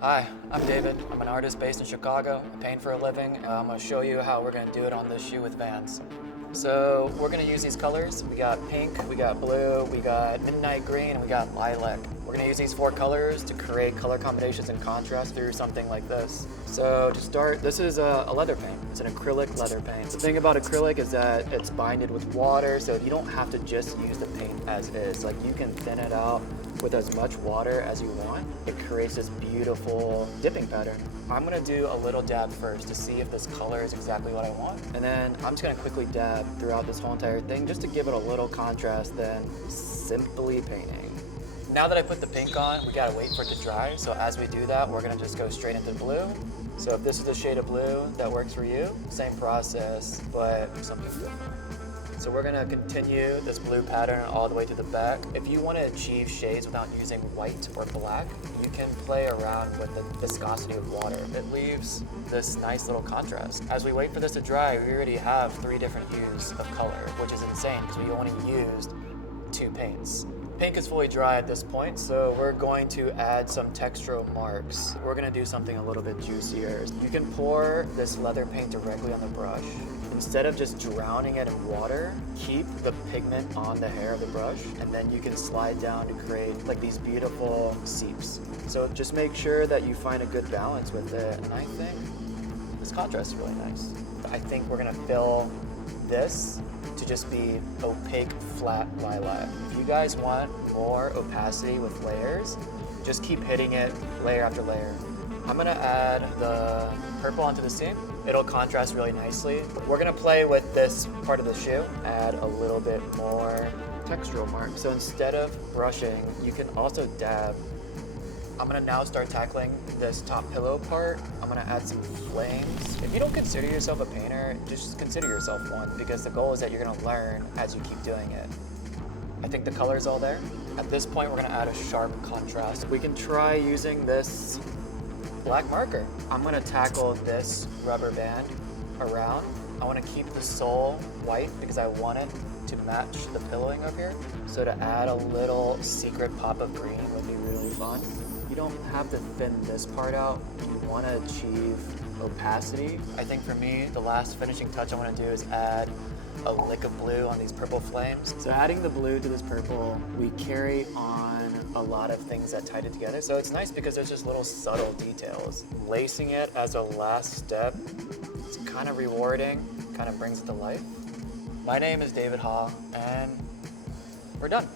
Hi, I'm David. I'm an artist based in Chicago. I paint for a living. I'm going to show you how we're going to do it on this shoe with Vans. So we're going to use these colors. We got pink, we got blue, we got midnight green, and we got lilac. We're going to use these 4 colors to create color combinations and contrast through something like this. So to start, this is a leather paint. It's an acrylic leather paint. The thing about acrylic is that it's binded with water, so you don't have to just use the paint as is. Like, you can thin it out with as much water as you want. It creates this beautiful dipping pattern. I'm gonna do a little dab first to see if this color is exactly what I want. And then I'm just gonna quickly dab throughout this whole entire thing just to give it a little contrast than simply painting. Now that I put the pink on, we gotta wait for it to dry. So as we do that, we're gonna just go straight into blue. So if this is the shade of blue that works for you, same process, but something different. So we're gonna continue this blue pattern all the way to the back. If you wanna achieve shades without using white or black, you can play around with the viscosity of water. It leaves this nice little contrast. As we wait for this to dry, we already have 3 different hues of color, which is insane because we only used 2 paints. Pink is fully dry at this point, so we're going to add some textural marks. We're gonna do something a little bit juicier. You can pour this leather paint directly on the brush. Instead of just drowning it in water, keep the pigment on the hair of the brush, and then you can slide down to create like these beautiful seeps. So just make sure that you find a good balance with it, and I think this contrast is really nice. I think we're gonna fill this to just be opaque, flat lilac. If you guys want more opacity with layers, just keep hitting it layer after layer. I'm gonna add the purple onto the seam. It'll contrast really nicely. We're gonna play with this part of the shoe, add a little bit more textural mark. So instead of brushing, you can also dab. I'm gonna now start tackling this top pillow part. I'm gonna add some flames. If you don't consider yourself a painter, just consider yourself one, because the goal is that you're gonna learn as you keep doing it. I think the color is all there. At this point, we're gonna add a sharp contrast. We can try using this black marker. I'm gonna tackle this rubber band around. I wanna keep the sole white because I want it to match the pillowing up here. So to add a little secret pop of green would be really fun. You don't have to thin this part out. You wanna achieve opacity. I think for me, the last finishing touch I wanna do is add a lick of blue on these purple flames. So adding the blue to this purple, we carry on a lot of things that tied it together. So it's nice because there's just little subtle details. Lacing it as a last step, it's kind of rewarding, kind of brings it to life. My name is David Heo, and we're done.